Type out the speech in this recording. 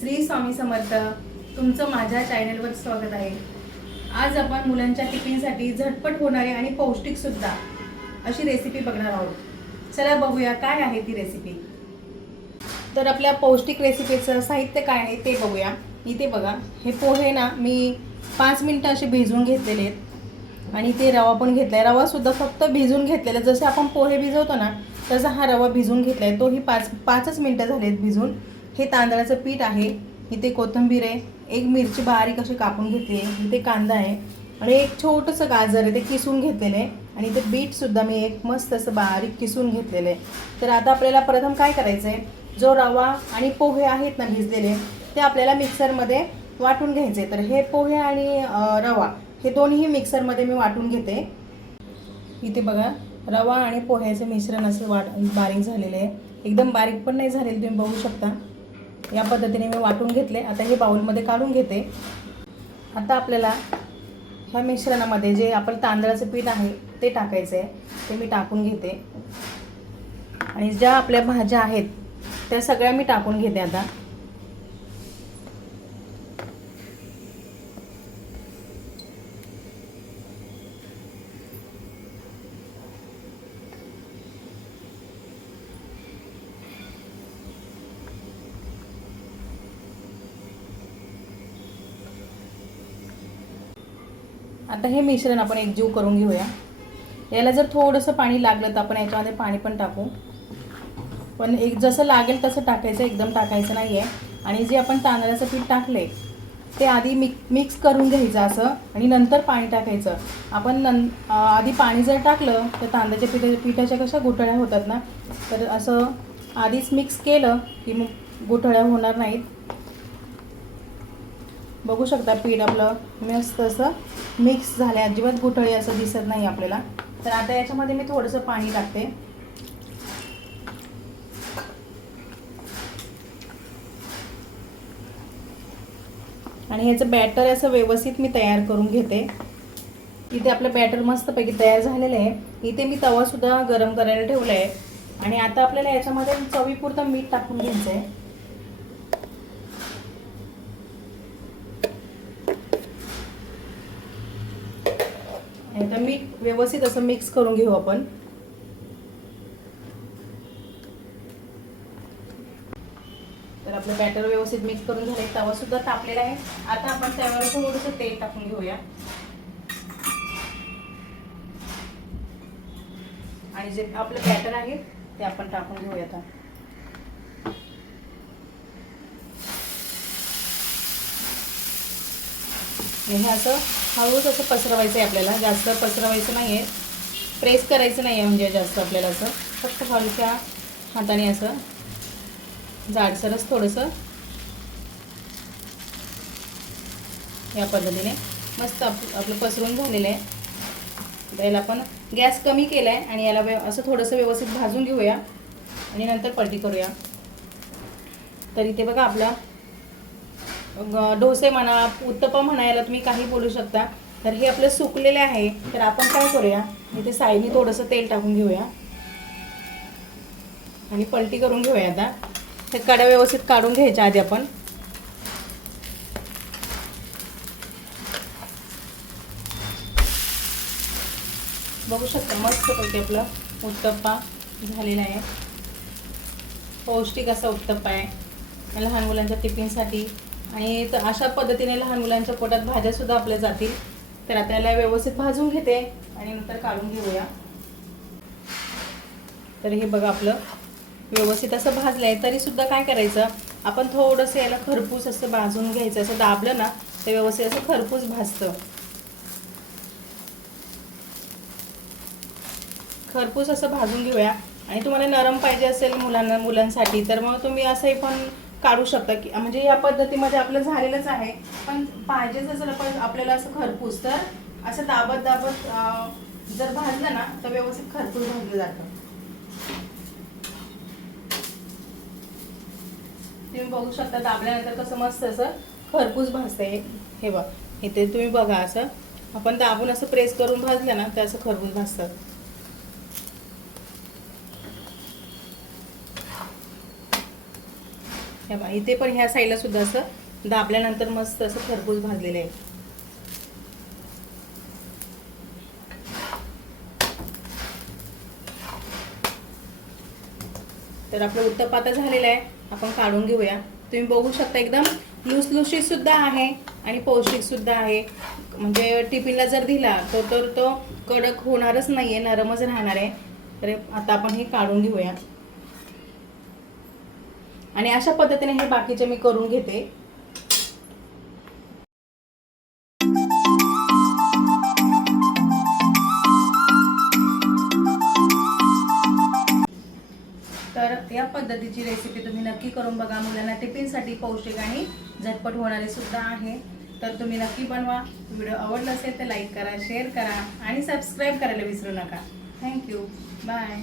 श्री स्वामी समर्थ तुमचं माझ्या चॅनलवर स्वागत आहे. आज आपण मुलांच्या टिफिनसाठी झटपट होणारी आणि पौष्टिकसुद्धा अशी रेसिपी बघणार आहोत. चला बघूया काय आहे ती रेसिपी तर आपल्या पौष्टिक रेसिपीचं साहित्य काय आहे ते बघूया. इथे बघा हे पोहे ना मी पाच मिनटं असे भिजवून घेतलेले आहेत. आणि ते रवा पण घेतला आहे रवासुद्धा फक्त भिजून घेतलेला जसे आपण पोहे भिजवतो ना तसा हा रवा भिजून घेतला आहे तोही पाच पाचच मिनटं झालेत भिजून. हे तांदळाचं पीठ आहे इथे कोथिंबीर आहे एक मिरची बारीक अशी कापून घेतली आहे इथे कांदा आहे आणि एक छोटंसं गाजर आहे ते किसून घेतलेलं आहे. आणि ते बीटसुद्धा मी एक मस्त असं बारीक किसून घेतलेलं आहे. तर आता आपल्याला प्रथम काय करायचं आहे जो रवा आणि पोहे आहेत ना भिजलेले ते आपल्याला मिक्सरमध्ये वाटून घ्यायचे. तर हे पोहे आणि रवा हे दोन्ही मिक्सरमध्ये मी वाटून घेते. इथे बघा रवा आणि पोह्याचं मिश्रण असं वाट बारीक झालेलं आहे. एकदम बारीक पण नाही झालेलं तुम्ही बघू शकता. या पद्धतीने मी वाटून घेतले. आता हे बाऊलमध्ये काढून घेते. आता आपल्याला ह्या मिश्रणामध्ये जे आपण तांदळाचं पीठ आहे ते टाकायचं आहे ते मी टाकून घेते. आणि ज्या आपल्या भाज्या आहेत त्या सगळ्या मी टाकून घेते आता. आता हे मिश्रण आपण एकजीव करून घेऊया. याला जर थोडंसं पाणी लागलं तर आपण याच्यामध्ये पाणी पण टाकू. पण एक जसं लागेल तसं टाकायचं एकदम टाकायचं नाही आहे आणि जे आपण तांदळाचं पीठ टाकले ते आधी मिक मिक्स करून घ्यायचं असं आणि नंतर पाणी टाकायचं. आपण नं आधी पाणी जर टाकलं तर तांदळाच्या पिठा पिठाच्या कशा गुठळ्या होतात ना तर असं आधीच मिक्स केलं की मग गुठळ्या होणार नाहीत. बघू शकता पीठ आपलं मस्त असं मिक्स झालं अजिबात गुठळी असं दिसत नाही आपल्याला. तर आता याच्यामध्ये मी थोडंसं पाणी टाकते. आणि ह्याचं बॅटर असं व्यवस्थित मी तयार करून घेते. इथे आपलं बॅटर मस्तपैकी तयार झालेलं आहे. इथे मी तवासुद्धा गरम करायला ठेवला आहे आणि आता आपल्याला याच्यामध्ये चवीपुरतं मीठ टाकून घ्यायचं आहे आता मीठ व्यवस्थित असं मिक्स करून घेऊ आपण. तर आपलं बॅटर व्यवस्थित मिक्स करून झालंय. तवा सुद्धा तापलेला आहे. आता आपण त्यावर थोडंसं तेल टाकून घेऊया. आणि जे आपलं बॅटर आहे ते आपण टाकून घेऊया आता. आणि हे असं हळूच असं पसरवायचं आहे आपल्याला. जास्त पसरवायचं नाही आहे प्रेस करायचं नाही आहे म्हणजे जास्त आपल्याला असं. फक्त हळूच्या हाताने असं जाडसरच थोडंसं या पद्धतीने मस्त आप आपलं पसरून झालेलं आहे. याला आपण गॅस कमी केला आहे आणि याला व्यव असं थोडंसं व्यवस्थित भाजून घेऊया आणि नंतर पलटी करूया. तर इथे बघा आपला डोसे म्हणा उत्तप्पा म्हणा याला तुम्ही काही बोलू शकता. तर हे आपलं सुकलेले आहे. तर आपण काय करूया? इथे साईडनी थोडंसं तेल टाकून घेऊया. आणि पलटी करून घेऊया आता. हे कड्या व्यवस्थित काढून घ्यायच्या आधी आपण. बघू शकता मस्तपैकी आपलं उत्तप्पा झालेला आहे. पौष्टिक असा उत्तप्पा आहे. लहान मुलांच्या टिफिनसाठी आणि अशा पद्धतीने लहान मुलांच्या पोटात भाज्या सुद्धा आपल्या जातील. तर आता याला व्यवस्थित भाजून घेते आणि नंतर काढून घेऊया. तर हे बघा आपलं व्यवस्थित असं भाजलं आहे तरीसुद्धा काय करायचं? आपण थोडंसं याला खरपूस असं भाजून घ्यायचं. असं दाबलं ना ते व्यवस्थित असं खरपूस भाजतं. खरपूस असं भाजून घेऊया. आणि तुम्हाला नरम पाहिजे असेल मुलांना मुलांसाठी तर मग तुम्ही असंही पण काढू शकता की म्हणजे या पद्धतीमध्ये आपलं झालेलंच आहे. पण पाहिजेच असेल आपल्याला असं खरपूस तर असं दाबत दाबत जर भाजलं ना तर व्यवस्थित खरपूस भाजलं जातं. तुम्ही बघू शकता दाबल्यानंतर कसं मस्त असं खरपूस भाजतंय. हे बघ इथे तुम्ही बघा असं. आपण दाबून असं प्रेस करून भाजलं ना तर असं खरपूस भाजतात. हे इथे पण ह्या साईडला सुद्धा असं दाबल्यानंतर मस्त असं खरबूज भाजलेलं आहे. तर आपलं उत्तपाता झालेलं आहे. आपण काढून घेऊया. तुम्ही बघू शकता एकदम लुसलुशीत सुद्धा आहे आणि पौष्टिक सुद्धा आहे. म्हणजे टिफिनला जर दिला तर तर तो कडक होणारच नाही आहे नरमच राहणार आहे. तर आता आपण हे काढून घेऊया. आणि अशा पद्धतीने हे बाकीचे मी करून घेते. तर या पद्धतीची रेसिपी तुम्ही नक्की करून बघा. मुलांना टिफिनसाठी पौष्टिक आणि झटपट होणारी सुद्धा आहे. तर तुम्ही नक्की बनवा. व्हिडिओ आवडला असेल तर लाईक करा शेअर करा आणि सबस्क्राईब करायला विसरू नका. Thank you bye